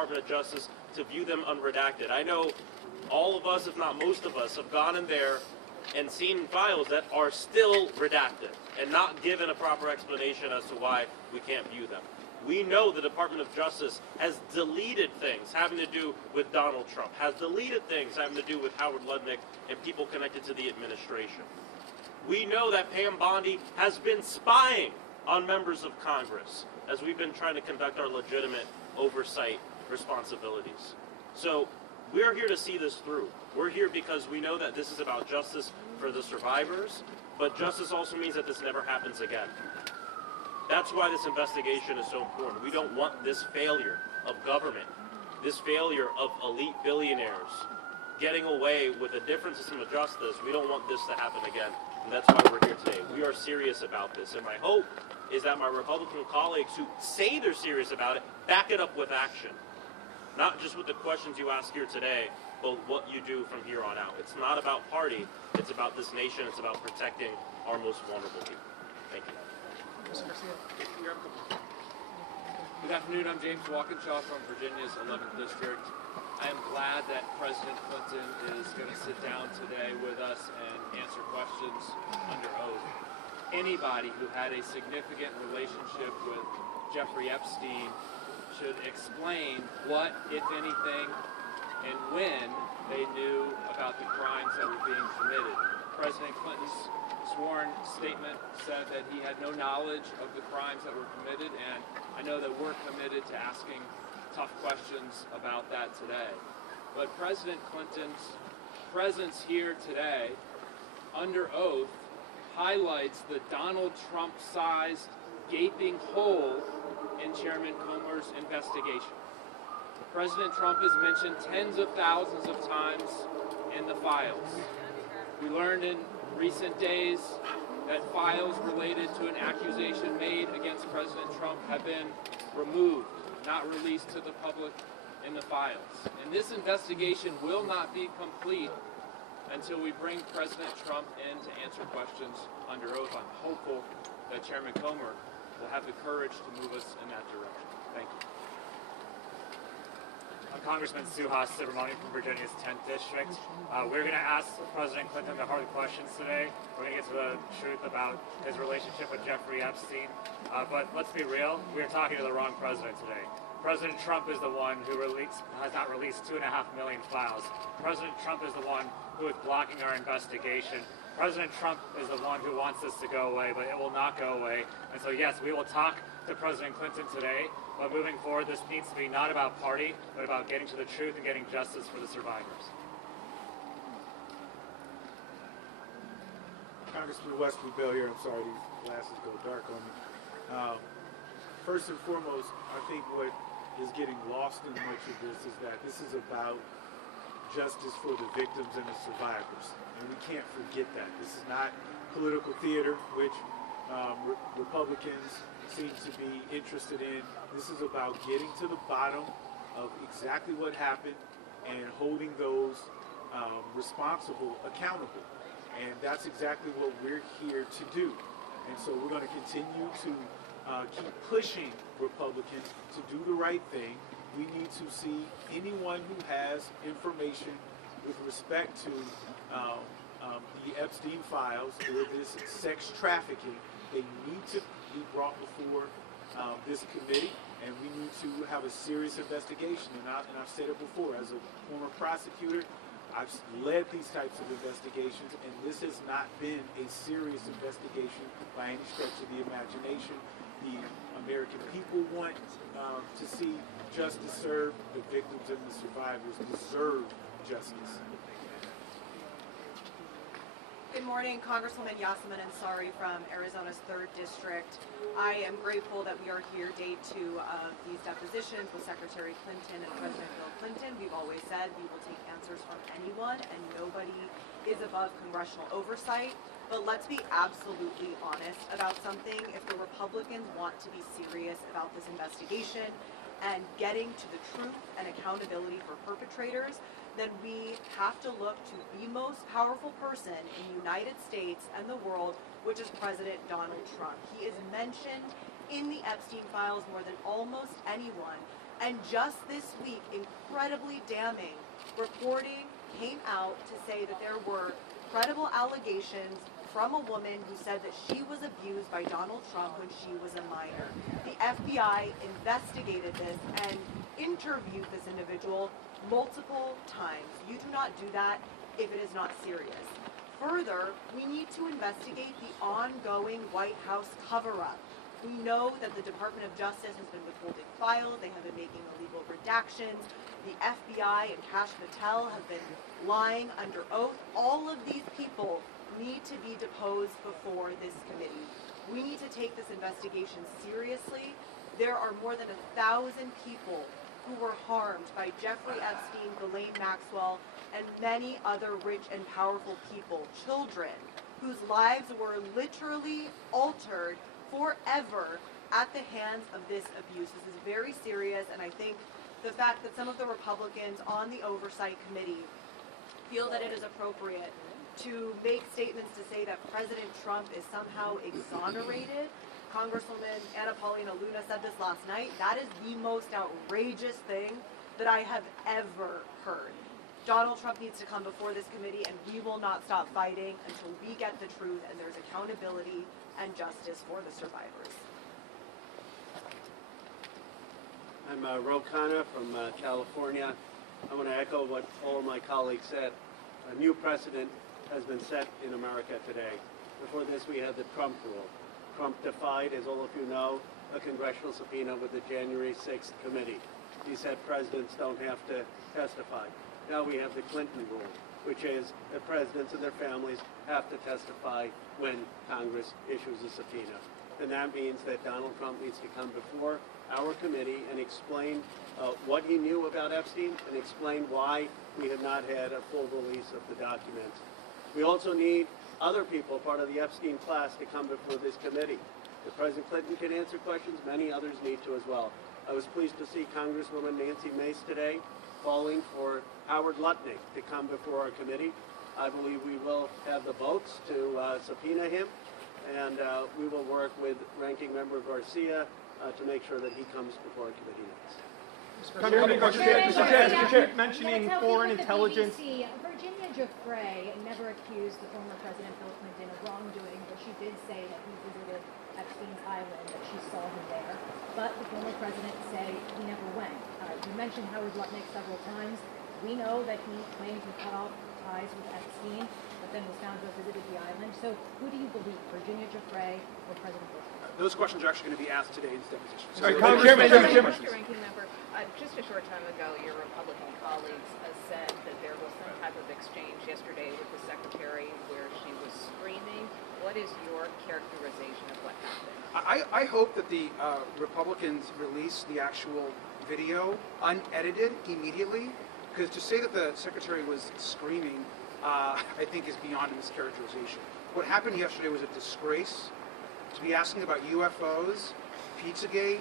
Department of Justice to view them unredacted. I know all of us, if not most of us, have gone in there and seen files that are still redacted and not given a proper explanation as to why we can't view them. We know the Department of Justice has deleted things having to do with Donald Trump, has deleted things having to do with Howard Lutnick and people connected to the administration. We know that Pam Bondi has been spying on members of Congress as we've been trying to conduct our legitimate oversight responsibilities. So we're here to see this through. We're here because we know that this is about justice for the survivors, but justice also means that this never happens again. That's why this investigation is so important. We don't want this failure of government, this failure of elite billionaires getting away with a different system of justice. We don't want this to happen again, and that's why we're here today. We are serious about this, and my hope is that my Republican colleagues who say they're serious about it back it up with action. Not just with the questions you ask here today, but what you do from here on out. It's not about party, it's about this nation, it's about protecting our most vulnerable people. Thank you. Good afternoon, I'm James Walkinshaw from Virginia's 11th District. I am glad that President Clinton is going to sit down today with us and answer questions under oath. Anybody who had a significant relationship with Jeffrey Epstein should explain what, if anything, and when they knew about the crimes that were being committed. President Clinton's sworn statement said that he had no knowledge of the crimes that were committed, and I know that we're committed to asking tough questions about that today. But President Clinton's presence here today, under oath, highlights the Donald Trump-sized gaping hole in Chairman Comer's investigation. President Trump is mentioned tens of thousands of times in the files. We learned in recent days that files related to an accusation made against President Trump have been removed, not released to the public in the files. And this investigation will not be complete until we bring President Trump in to answer questions under oath. I'm hopeful that Chairman Comer will have the courage to move us in that direction. Thank you. I'm Congressman Suhas Subramanian from Virginia's 10th District. We're going to ask President Clinton the hard questions today. We're going to get to the truth about his relationship with Jeffrey Epstein. But let's be real, we're talking to the wrong president today. President Trump is the one who has not released 2.5 million files. President Trump is the one who is blocking our investigation. President Trump is the one who wants this to go away, but it will not go away. And so yes, we will talk to President Clinton today, but moving forward, this needs to be not about party, but about getting to the truth and getting justice for the survivors. Congressman Wesley Bell here. I'm sorry, these glasses go dark on me. First and foremost, I think what is getting lost in much of this is that this is about justice for the victims and the survivors. And we can't forget that. This is not political theater, which Republicans seem to be interested in. This is about getting to the bottom of exactly what happened and holding those responsible accountable. And that's exactly what we're here to do. And so we're going to continue to keep pushing Republicans to do the right thing. We need to see anyone who has information with respect to the Epstein files or this sex trafficking. They need to be brought before this committee, and we need to have a serious investigation. And I've said it before, as a former prosecutor, I've led these types of investigations, and this has not been a serious investigation by any stretch of the imagination. The American people want to see justice served. The victims and the survivors deserve justice. Good morning, Congresswoman Yasmin Ansari from Arizona's 3rd District. I am grateful that we are here day 2 of these depositions with Secretary Clinton and President Bill Clinton. We've always said we will take answers from anyone and nobody is above congressional oversight. But let's be absolutely honest about something. If the Republicans want to be serious about this investigation and getting to the truth and accountability for perpetrators, then we have to look to the most powerful person in the United States and the world, which is President Donald Trump. He is mentioned in the Epstein files more than almost anyone. And just this week, incredibly damning reporting came out to say that there were credible allegations from a woman who said that she was abused by Donald Trump when she was a minor. The FBI investigated this and interviewed this individual multiple times. You do not do that if it is not serious. Further, we need to investigate the ongoing White House cover-up. We know that the Department of Justice has been withholding files, they have been making illegal redactions, the FBI and Kash Patel have been lying under oath. All of these people need to be deposed before this committee. We need to take this investigation seriously. There are more than 1,000 people who were harmed by Jeffrey Epstein, Ghislaine Maxwell, and many other rich and powerful people, children, whose lives were literally altered forever at the hands of this abuse. This is very serious, and I think the fact that some of the Republicans on the Oversight Committee feel that it is appropriate to make statements to say that President Trump is somehow exonerated. Congresswoman Anna Paulina Luna said this last night. That is the most outrageous thing that I have ever heard. Donald Trump needs to come before this committee, and we will not stop fighting until we get the truth and there's accountability and justice for the survivors. I'm Ro Khanna from California. I want to echo what all my colleagues said. A new precedent has been set in America today. Before this, we had the Trump rule. Trump defied, as all of you know, a congressional subpoena with the January 6th committee. He said presidents don't have to testify. Now we have the Clinton rule, which is that presidents and their families have to testify when Congress issues a subpoena. And that means that Donald Trump needs to come before our committee and explain what he knew about Epstein and explain why we have not had a full release of the documents. We also need other people, part of the Epstein class, to come before this committee. If President Clinton can answer questions, many others need to as well. I was pleased to see Congresswoman Nancy Mace today calling for Howard Lutnick to come before our committee. I believe we will have the votes to subpoena him, and we will work with Ranking Member Garcia to make sure that he comes before our committee next. Mr. Chair, mentioning foreign intelligence. Virginia Giuffre never accused the former President Bill Clinton of wrongdoing, but she did say that he visited Epstein's island, that she saw him there. But the former president said he never went. You mentioned Howard Lutnick several times. We know that he claimed he cut off ties with Epstein, but then was found to have visited the island. So who do you believe, Virginia Giuffre or President Bill Clinton? Those questions are actually going to be asked today in this deposition. Mr. Ranking Member, just a short time ago, your Republican colleagues said that there was some type of exchange yesterday with the Secretary where she was screaming. What is your characterization of what happened? I hope that the Republicans release the actual video unedited immediately, because to say that the Secretary was screaming, I think is beyond a mischaracterization. What happened yesterday was a disgrace. To be asking about UFOs, Pizzagate,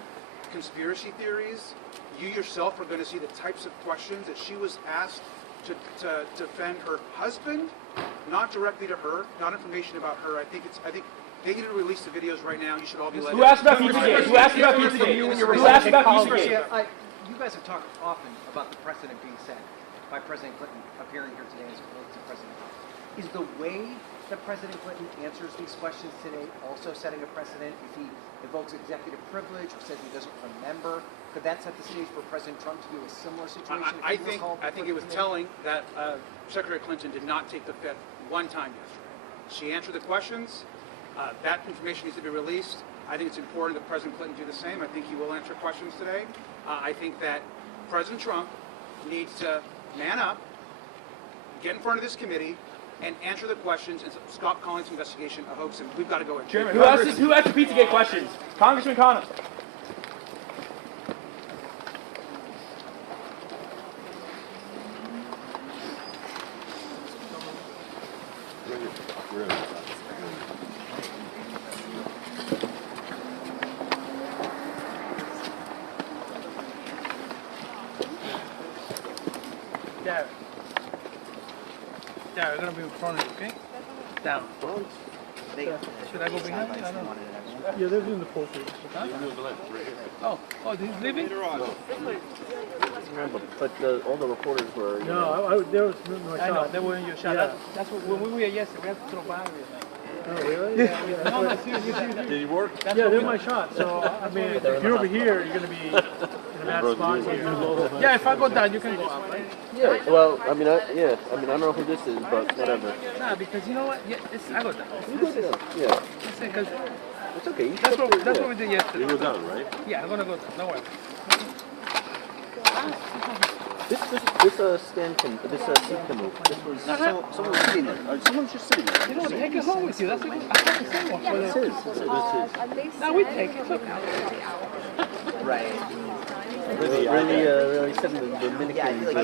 conspiracy theories, you yourself are going to see the types of questions that she was asked to defend her husband, not directly to her, not information about her. I think they need to release the videos right now. You should all be let. Who asked about Pizzagate? Who asked about Pizzagate? Who asked about Pizzagate? You guys have talked often about the precedent being set by President Clinton appearing here today as opposed to President Trump. Is the way that President Clinton answers these questions today also setting a precedent? If he invokes executive privilege or says he doesn't remember, could that set the stage for President Trump to do a similar situation? I think it was telling that Secretary Clinton did not take the fifth one time yesterday. She answered the questions. That information needs to be released. I think it's important that President Clinton do the same. I think he will answer questions today. I think that President Trump needs to man up, get in front of this committee, and answer the questions and stop calling this investigation a hoax. And we've got to go in. Chairman, who asked the Pizzagate questions? Congressman Khanna. Dad, we're going to be in front of you, okay? Down. Should I go behind? I don't know. Yeah, they're doing the poster. Huh? Oh, he's leaving? But all the reporters were. No, there was no I know, shot. they were in your shot. Yeah. That's what, when we were yesterday, we had to throw batteries. Oh, really? Yeah. No, seriously. Did he work? Yeah, they're my shot. So, I mean, if you're over here, you're going to be in a bad spot. Yeah, if I go down, you can go up, right? Yeah. Well, I don't know who this is, but whatever. Nah, because you know what? Yeah, I go down. You go down. Yeah. Because It's okay. that's what we did yesterday. You go down, right? Yeah, I'm gonna go down. Don't worry. This stand can, this seat can move. This was someone was sitting there. Someone's just sitting there. You know, take it home with you. That's a good. I have the same one. This is. Now we take it. Look. Right. Really, really, 7 Dominicans.